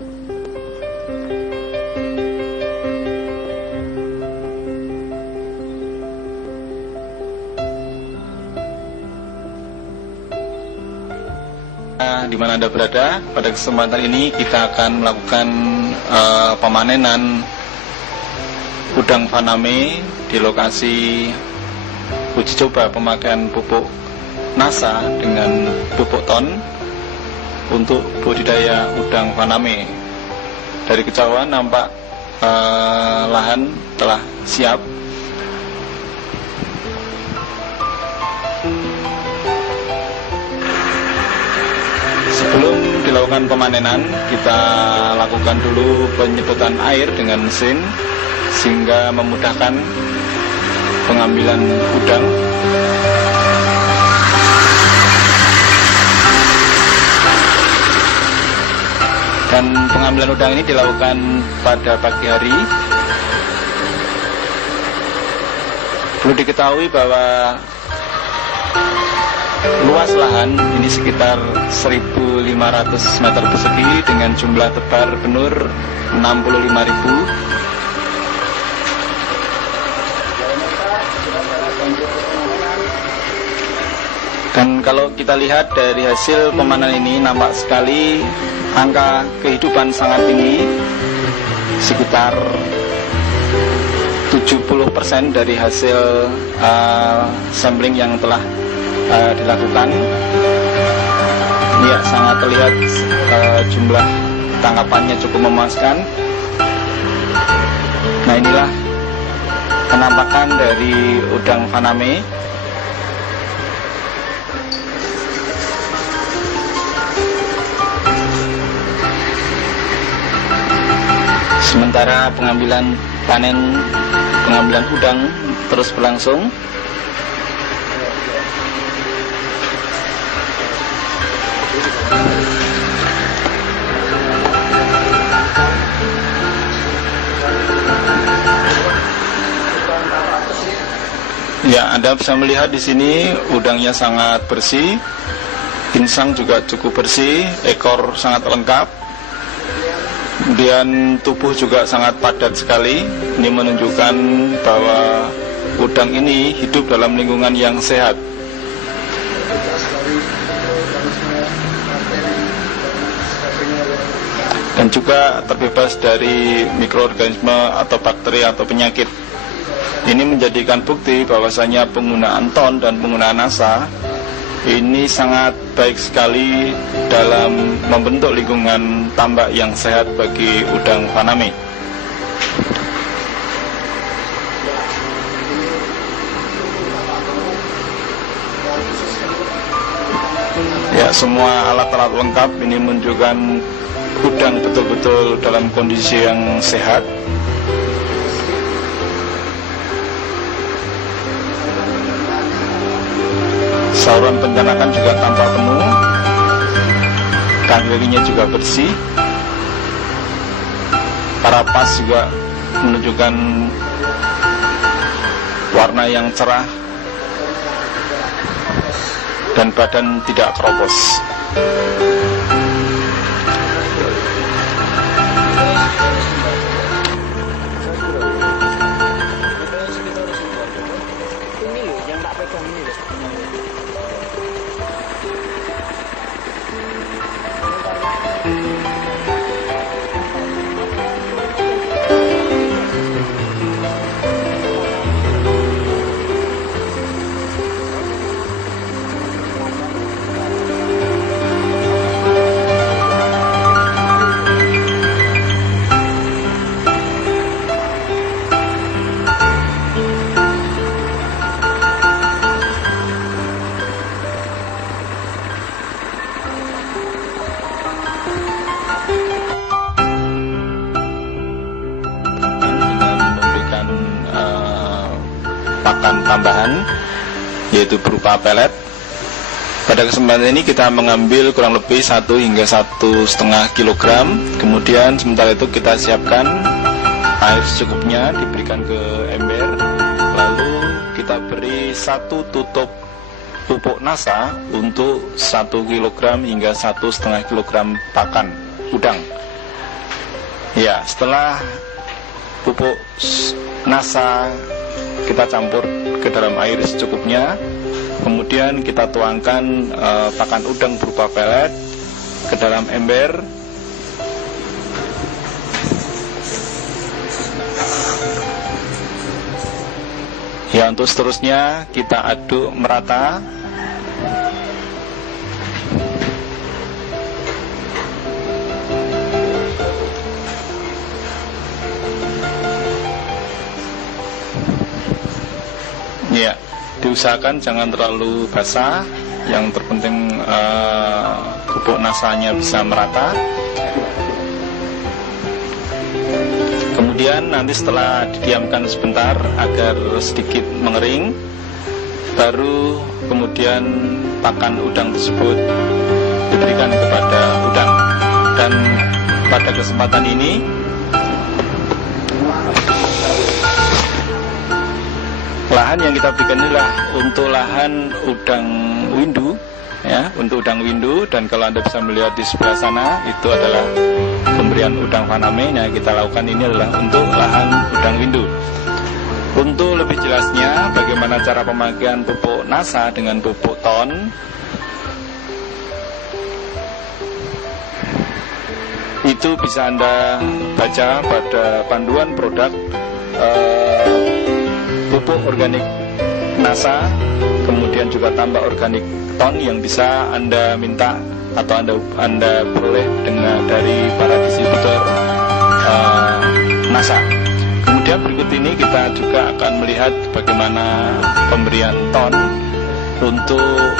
Di mana Anda berada, pada kesempatan ini kita akan melakukan pemanenan udang faname di lokasi uji coba pemakaian pupuk NASA dengan pupuk ton untuk budidaya udang faname. Dari kejauhan nampak lahan telah siap. Sebelum dilakukan pemanenan, kita lakukan dulu penyedotan air dengan mesin sehingga memudahkan pengambilan udang. Dan pengambilan udang ini dilakukan pada pagi hari. Perlu diketahui bahwa luas lahan ini sekitar 1.500 meter persegi dengan jumlah tebar benur 65.000. Dan kalau kita lihat dari hasil pemanenan ini, nampak sekali angka kehidupan sangat tinggi, sekitar 70% dari hasil sampling yang telah dilakukan. Ya, sangat terlihat jumlah tangkapannya cukup memuaskan. Nah, inilah penampakan dari udang faname. Sementara pengambilan udang terus berlangsung. Ya, Anda bisa melihat di sini udangnya sangat bersih, insang juga cukup bersih, ekor sangat lengkap. Kemudian tubuh juga sangat padat sekali. Ini menunjukkan bahwa udang ini hidup dalam lingkungan yang sehat. Dan juga terbebas dari mikroorganisme atau bakteri atau penyakit. Ini menjadikan bukti bahwasanya penggunaan ton dan penggunaan NASA ini sangat baik sekali dalam membentuk lingkungan tambak yang sehat bagi udang faname. Ya, semua alat-alat lengkap ini menunjukkan udang betul-betul dalam kondisi yang sehat. Saluran pencernaan juga tanpa penuh, kaki-kakinya juga bersih, parapas juga menunjukkan warna yang cerah, dan badan tidak keropos. Pakan tambahan yaitu berupa pelet. Pada kesempatan ini kita mengambil kurang lebih 1 hingga 1,5 kg. Kemudian sementara itu kita siapkan air secukupnya, diberikan ke ember. Lalu kita beri 1 tutup pupuk NASA untuk 1 kg hingga 1,5 kg pakan udang. Ya, setelah pupuk nasa kita campur ke dalam air secukupnya, kemudian kita tuangkan pakan udang berupa pelet ke dalam ember. Ya, untuk seterusnya kita aduk merata. Ya, diusahakan jangan terlalu basah. Yang terpenting pupuk nasanya bisa merata. Kemudian nanti setelah didiamkan sebentar agar sedikit mengering, baru kemudian pakan udang tersebut diberikan kepada udang. Dan pada kesempatan ini lahan yang kita berikan inilah untuk lahan udang windu, ya, untuk udang windu. Dan kalau Anda bisa melihat di sebelah sana, itu adalah pemberian udang faname. Nah, kita lakukan ini adalah untuk lahan udang windu. Untuk lebih jelasnya bagaimana cara pemakaian pupuk nasa dengan pupuk ton, itu bisa Anda baca pada panduan produk pupuk organik nasa, kemudian juga tambah organik ton yang bisa Anda minta atau Anda peroleh dari para distributor nasa. Kemudian berikut ini kita juga akan melihat bagaimana pemberian ton untuk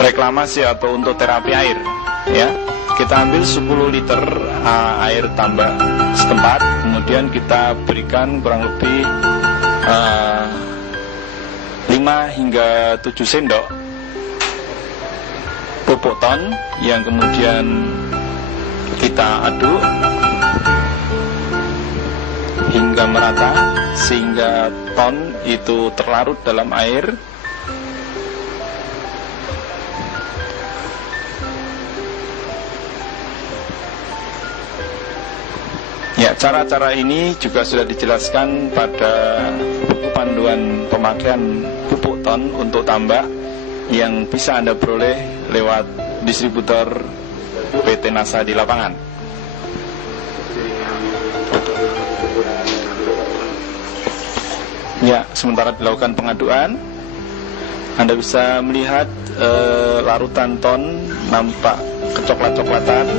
reklamasi atau untuk terapi air, ya. Kita ambil 10 liter air tambak setempat, kemudian kita berikan kurang lebih 5 hingga 7 sendok pupuk ton yang kemudian kita aduk hingga merata sehingga ton itu terlarut dalam air. Ya, cara-cara ini juga sudah dijelaskan pada buku panduan pemakaian pupuk ton untuk tambak yang bisa Anda peroleh lewat distributor PT Nasa di lapangan. Ya, sementara dilakukan pengaduan, Anda bisa melihat larutan ton nampak kecoklat-coklatan.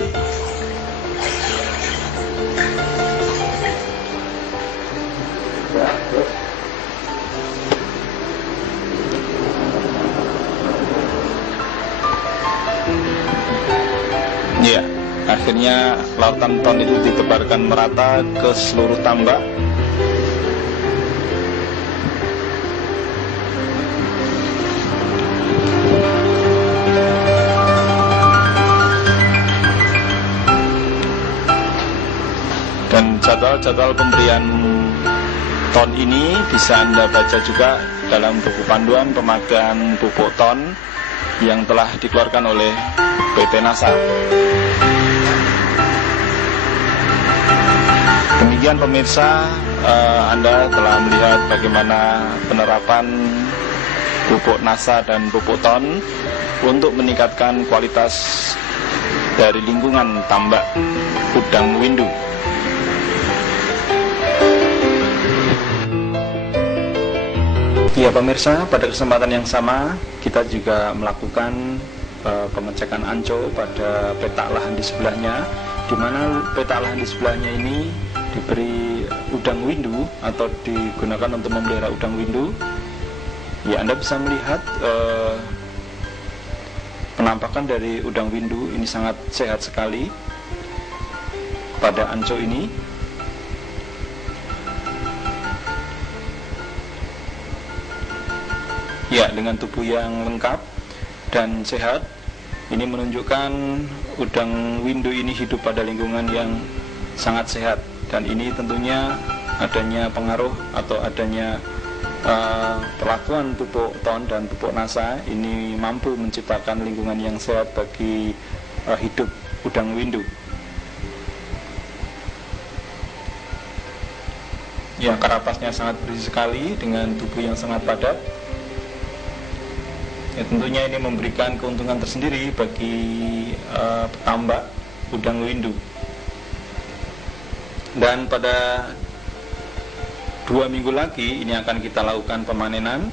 Ya, akhirnya larutan ton itu ditebarkan merata ke seluruh tambak. Dan jadwal-jadwal pemberian ton ini bisa Anda baca juga dalam buku panduan pemakaian pupuk ton yang telah dikeluarkan oleh PT Nasa. Demikian pemirsa, Anda telah melihat bagaimana penerapan pupuk nasa dan pupuk ton untuk meningkatkan kualitas dari lingkungan tambak udang windu. Ya pemirsa, pada kesempatan yang sama kita juga melakukan pengecekan anco pada petak lahan di sebelahnya, di mana petak lahan di sebelahnya ini diberi udang windu atau digunakan untuk memelihara udang windu. Ya, Anda bisa melihat penampakan dari udang windu ini sangat sehat sekali pada anco ini. Ya, dengan tubuh yang lengkap dan sehat, ini menunjukkan udang windu ini hidup pada lingkungan yang sangat sehat. Dan ini tentunya adanya pengaruh atau adanya perlakuan pupuk TON dan pupuk NASA ini mampu menciptakan lingkungan yang sehat bagi hidup udang windu. Ya, karapasnya sangat berisi sekali dengan tubuh yang sangat padat. Ya, tentunya ini memberikan keuntungan tersendiri bagi petambak udang windu. Dan pada 2 minggu lagi ini akan kita lakukan pemanenan.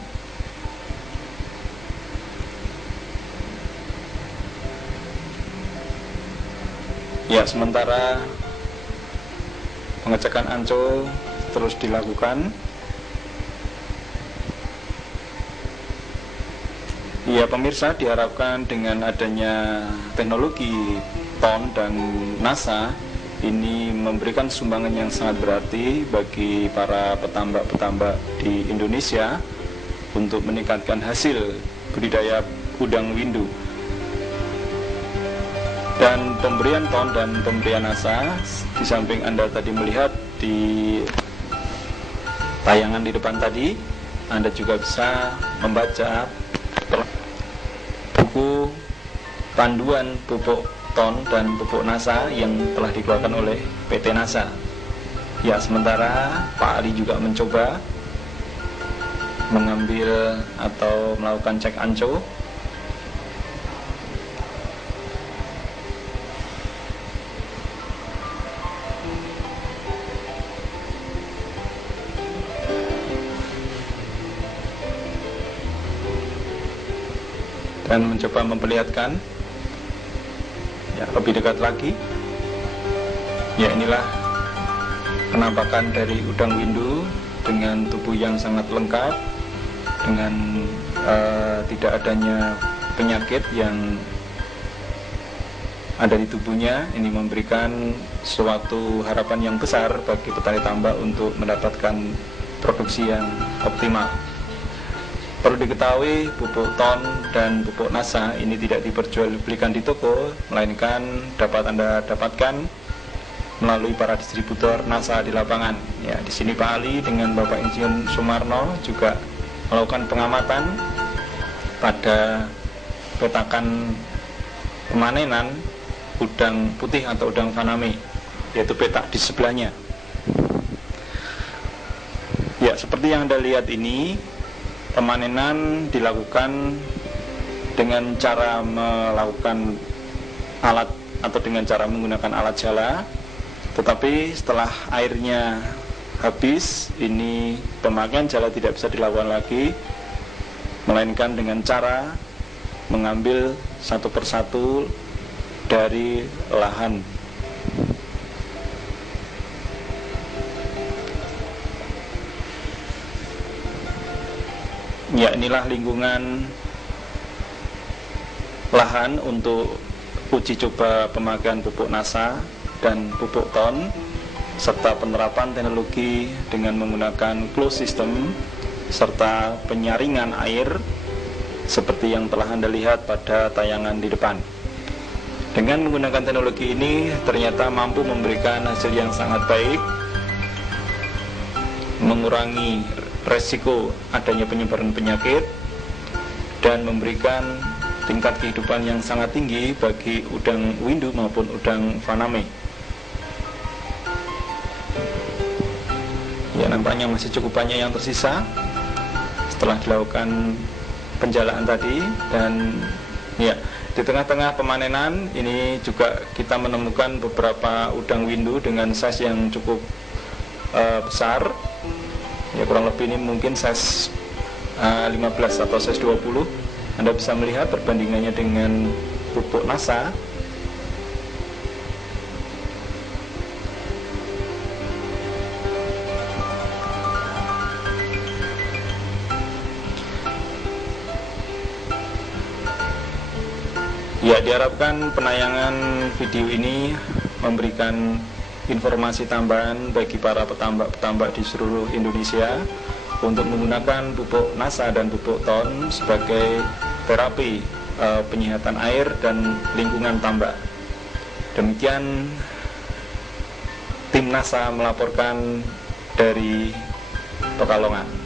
Ya, sementara pengecekan ancol terus dilakukan. Ya pemirsa, diharapkan dengan adanya teknologi TON dan NASA ini memberikan sumbangan yang sangat berarti bagi para petambak-petambak di Indonesia untuk meningkatkan hasil budidaya udang windu. Dan pemberian TON dan pemberian NASA, di samping Anda tadi melihat di tayangan di depan tadi, Anda juga bisa membaca buku panduan pupuk TON dan pupuk NASA yang telah dikeluarkan oleh PT NASA. Ya, sementara Pak Ali juga mencoba mengambil atau melakukan cek anco. Dan mencoba memperlihatkan ya lebih dekat lagi. Ya, inilah penampakan dari udang windu dengan tubuh yang sangat lengkap, dengan tidak adanya penyakit yang ada di tubuhnya. Ini memberikan suatu harapan yang besar bagi petani tambak untuk mendapatkan produksi yang optimal. Perlu diketahui, pupuk TON dan pupuk NASA ini tidak diperjualbelikan di toko, melainkan dapat Anda dapatkan melalui para distributor NASA di lapangan. Ya, di sini Pak Ali dengan Bapak Insinyur Sumarno juga melakukan pengamatan pada petakan pemanenan udang putih atau udang faname, yaitu petak di sebelahnya. Ya, seperti yang Anda lihat ini, pemanenan dilakukan dengan cara melakukan alat atau dengan cara menggunakan alat jala. Tetapi setelah airnya habis, ini pemakaian jala tidak bisa dilakukan lagi, melainkan dengan cara mengambil satu persatu dari lahan. Ya, inilah lingkungan lahan untuk uji coba pemakaian pupuk NASA dan pupuk TON serta penerapan teknologi dengan menggunakan closed system serta penyaringan air seperti yang telah Anda lihat pada tayangan di depan. Dengan menggunakan teknologi ini ternyata mampu memberikan hasil yang sangat baik, mengurangi resiko adanya penyebaran penyakit, dan memberikan tingkat kehidupan yang sangat tinggi bagi udang windu maupun udang faname. Ya, nampaknya masih cukup banyak yang tersisa setelah dilakukan penjalaan tadi. Dan ya, di tengah-tengah pemanenan ini juga kita menemukan beberapa udang windu dengan size yang cukup besar. Ya, kurang lebih ini mungkin size 15 atau size 20. Anda bisa melihat perbandingannya dengan pupuk NASA. Ya, diharapkan penayangan video ini memberikan informasi tambahan bagi para petambak-petambak di seluruh Indonesia untuk menggunakan pupuk NASA dan pupuk TON sebagai terapi penyihatan air dan lingkungan tambak. Demikian tim NASA melaporkan dari Pekalongan.